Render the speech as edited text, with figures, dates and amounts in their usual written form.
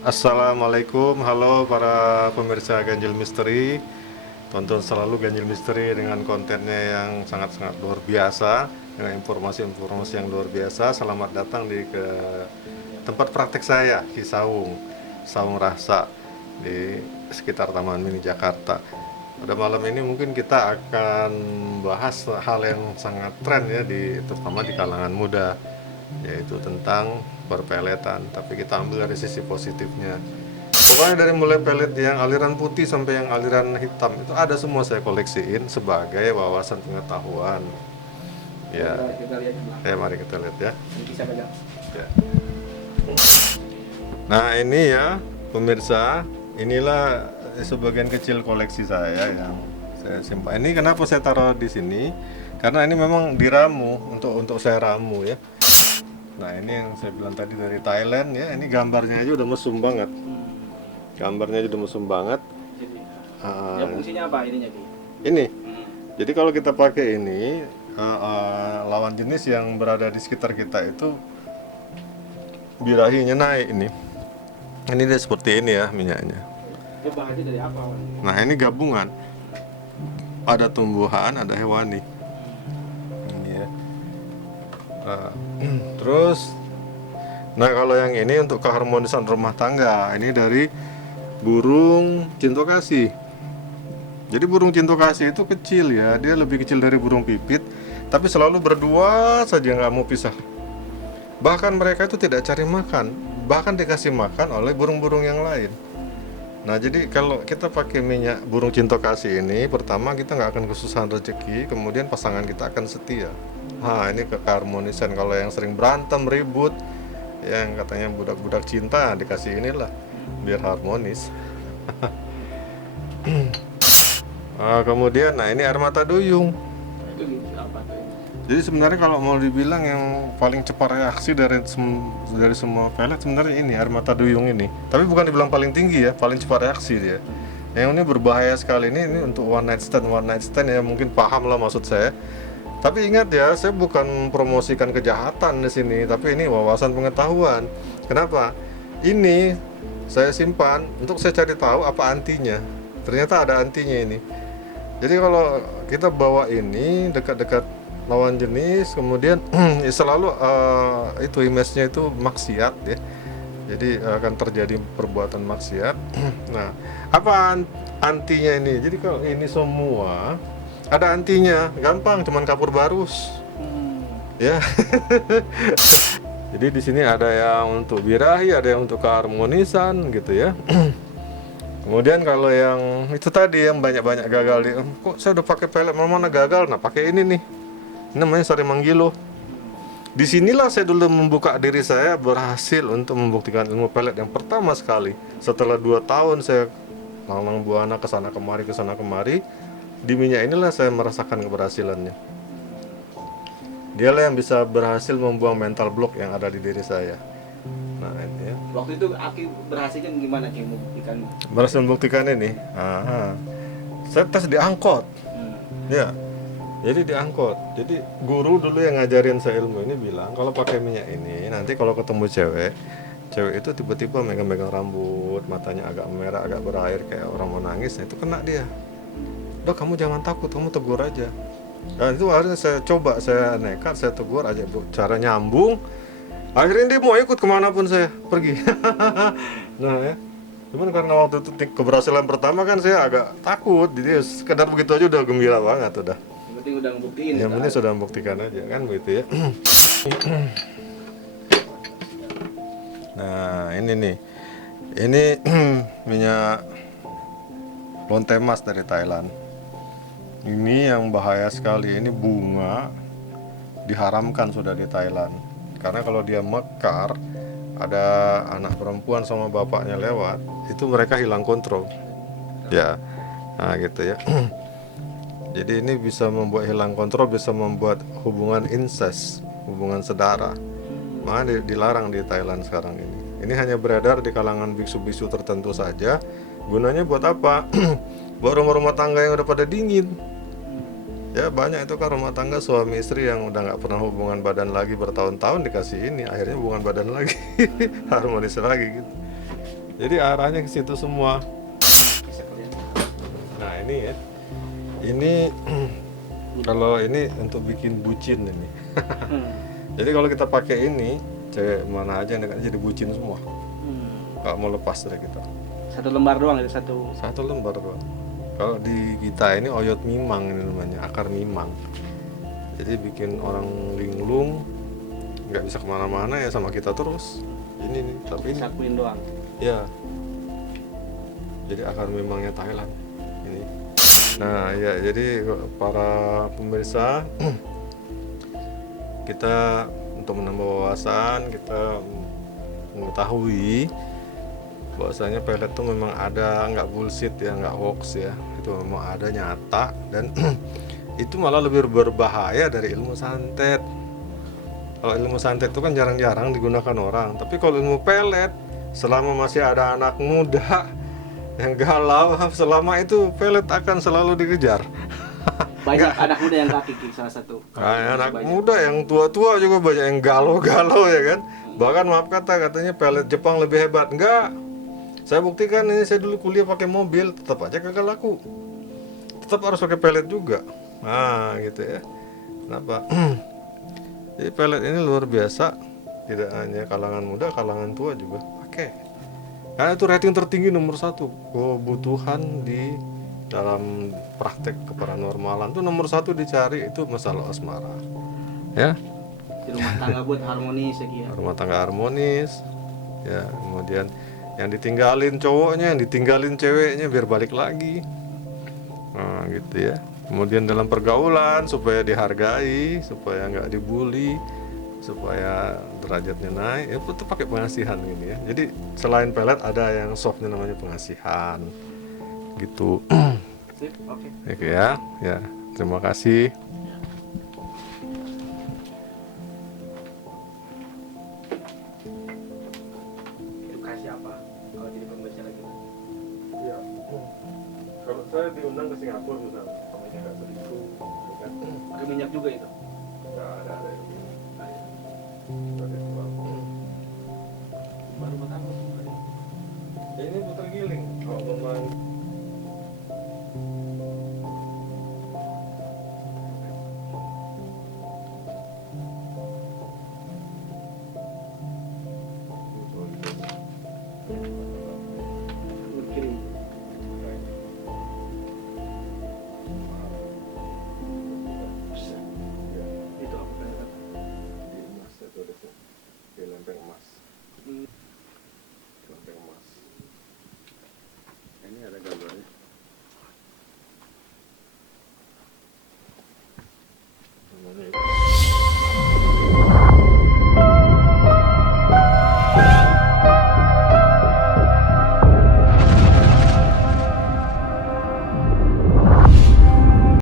Assalamualaikum, halo para pemirsa Ganjil Misteri. Tonton selalu Ganjil Misteri dengan kontennya yang sangat-sangat luar biasa, dengan informasi-informasi yang luar biasa. Selamat datang ke tempat praktek saya di Sawung Rasa di sekitar Taman Mini Jakarta. Pada malam ini mungkin kita akan bahas hal yang sangat tren ya terutama di kalangan muda, yaitu tentang perpeletan. Tapi kita ambil dari sisi positifnya. Pokoknya dari mulai pelet yang aliran putih sampai yang aliran hitam itu ada semua saya koleksiin sebagai wawasan pengetahuan. Ya, Kita lihat di belakang. mari kita lihat ya. Ini bisa pegang. Ya. Nah ini ya pemirsa, inilah sebagian kecil koleksi saya yang saya simpan. Ini kenapa saya taruh di sini? Karena ini memang diramu untuk saya ramu ya. Nah ini yang saya bilang tadi dari Thailand ya. Ini gambarnya aja udah mesum banget. Gambarnya aja udah mesum banget. Jadi, Ah, ya fungsinya apa ininya Ki? ini. Hmm. Jadi kalau kita pakai ini, lawan jenis yang berada di sekitar kita itu birahinya naik ini. Ini dia seperti ini ya minyaknya. Ya bahannya dari apa, Wan? Nah ini gabungan, ada tumbuhan, ada hewani. Ini ya. Nah, terus, nah kalau yang ini untuk keharmonisan rumah tangga, ini dari burung cinta kasih. Jadi burung cinta kasih itu kecil ya, dia lebih kecil dari burung pipit, tapi selalu berdua saja nggak mau pisah. Bahkan mereka itu tidak cari makan, bahkan dikasih makan oleh burung-burung yang lain. Nah jadi kalau kita pakai minyak burung cinta kasih ini, pertama kita nggak akan kesusahan rezeki, kemudian pasangan kita akan setia. Nah ini keharmonisan. Kalau yang sering berantem ribut, yang katanya budak-budak cinta, dikasih inilah biar harmonis. Kemudian, nah ini air mata duyung. Itu apa tuh? Jadi sebenarnya kalau mau dibilang yang paling cepat reaksi dari semua pelet sebenarnya ini air mata duyung ini. Tapi bukan dibilang paling tinggi ya, paling cepat reaksi dia. Yang ini berbahaya sekali ini untuk one night stand ya, mungkin paham lah maksud saya. Tapi ingat ya, saya bukan promosikan kejahatan di sini, tapi ini wawasan pengetahuan. Kenapa? Ini saya simpan untuk saya cari tahu apa antinya. Ternyata ada antinya ini. Jadi kalau kita bawa ini dekat-dekat lawan jenis, kemudian ya selalu itu image-nya itu maksiat ya. Jadi akan terjadi perbuatan maksiat. Nah, apa antinya ini? Jadi kalau ini semua ada antinya, gampang, cuman kapur barus. Ya. Jadi di sini ada yang untuk birahi, ada yang untuk keharmonisan gitu ya. Kemudian kalau yang itu tadi yang banyak-banyak gagal di, kok saya udah pakai pelet mana gagal? Nah pakai ini nih, ini namanya sari manggilo. Disinilah saya dulu membuka diri saya, berhasil untuk membuktikan ilmu pelet yang pertama sekali. Setelah 2 tahun saya malang buana kesana kemari, di minyak inilah saya merasakan keberhasilannya. Dialah yang bisa berhasil membuang mental block yang ada di diri saya. Nah ini ya. Waktu itu Aki berhasilnya gimana Ki membuktikan? Berhasil membuktikan ini. Saya tes di angkot. Ya. Jadi di angkot. Jadi guru dulu yang ngajarin saya ilmu ini bilang kalau pakai minyak ini nanti kalau ketemu cewek, cewek itu tiba-tiba megang-megang rambut, matanya agak merah, agak berair kayak orang mau nangis, nah itu kena dia. Dok, kamu jangan takut, kamu tegur aja. Dan itu akhirnya saya coba, saya nekat, saya tegur aja, cara nyambung. Akhirnya dia mau ikut kemanapun saya pergi. Nah ya, cuman karena waktu itu keberhasilan pertama kan saya agak takut, jadi sekedar begitu aja udah gembira banget udah. Yang penting udah ngebuktiin. Yang penting sudah membuktikan aja kan begitu ya. Nah ini nih, ini minyak lonte emas dari Thailand. Ini yang bahaya sekali, ini bunga diharamkan sudah di Thailand. Karena kalau dia mekar, ada anak perempuan sama bapaknya lewat, itu mereka hilang kontrol. Ya, nah gitu ya. Jadi ini bisa membuat hilang kontrol, bisa membuat hubungan incest, hubungan sedara. Makanya dilarang di Thailand sekarang ini. Ini hanya beredar di kalangan biksu-biksu tertentu saja. Gunanya buat apa? Buat rumah-rumah tangga yang udah pada dingin. Ya banyak itu kan rumah tangga suami istri yang udah nggak pernah hubungan badan lagi bertahun-tahun dikasih ini, akhirnya hubungan badan lagi, harmonis lagi gitu. Jadi arahnya ke situ semua. Bisa kelihatan. Nah ini ya, ini kalau ini untuk bikin bucin ini. Jadi kalau kita pakai ini, cewek mana aja yang dekat jadi bucin semua. Nggak mau lepas dari kita. Satu lembar doang itu satu. Satu lembar doang. Kalau di kita ini oyot mimang ini namanya, akar mimang. Jadi bikin orang linglung, nggak bisa kemana-mana ya sama kita terus. Ini nih, tapi ini Sakuin doang. ya. Jadi akar mimangnya Thailand ini. Nah ya, jadi para pemirsa, kita untuk menambah wawasan, kita mengetahui bahwasanya pelet itu memang ada, nggak bullshit ya, nggak hoax ya, itu memang ada, nyata, dan itu malah lebih berbahaya dari ilmu santet. Kalau ilmu santet itu kan jarang-jarang digunakan orang, tapi kalau ilmu pelet, selama masih ada anak muda yang galau, selama itu pelet akan selalu dikejar. Banyak anak muda yang kaki salah satu. Anak Banyak. muda yang tua-tua juga banyak yang galau-galau ya kan. Bahkan maaf katanya pelet Jepang lebih hebat. Enggak. Saya buktikan ini, saya dulu kuliah pakai mobil, tetap aja kagak laku. Tetap harus pakai pelet juga. Nah, gitu ya. Kenapa? Jadi pelet ini luar biasa. Tidak hanya kalangan muda, kalangan tua juga pakai. Karena itu rating tertinggi nomor 1 kebutuhan di dalam praktek keparanormalan tuh nomor 1 dicari itu masalah asmara, ya. Di rumah tangga buat harmonis lagi ya. Rumah tangga harmonis, ya. Kemudian yang ditinggalin cowoknya, yang ditinggalin ceweknya biar balik lagi, nah, gitu ya. Kemudian dalam pergaulan supaya dihargai, supaya nggak dibully, supaya derajatnya naik, ya itu pakai pengasihan gini ya. Jadi selain pelet ada yang softnya namanya pengasihan, gitu. Sip, oke. Oke ya, ya. Terima kasih. Edukasi apa kalau jadi pembaca lagi? Ya, kalau saya diundang ke Singapura misalnya, namanya nggak selingkuh, kan? Pakai minyak juga itu. Nggak ada itu. Ada Baru pertama. ya, ini putar giling. Kalau memang Berkirim. Itu apa kan? di emas itu ada tuh, di lempeng emas. Lempeng emas. Ini ada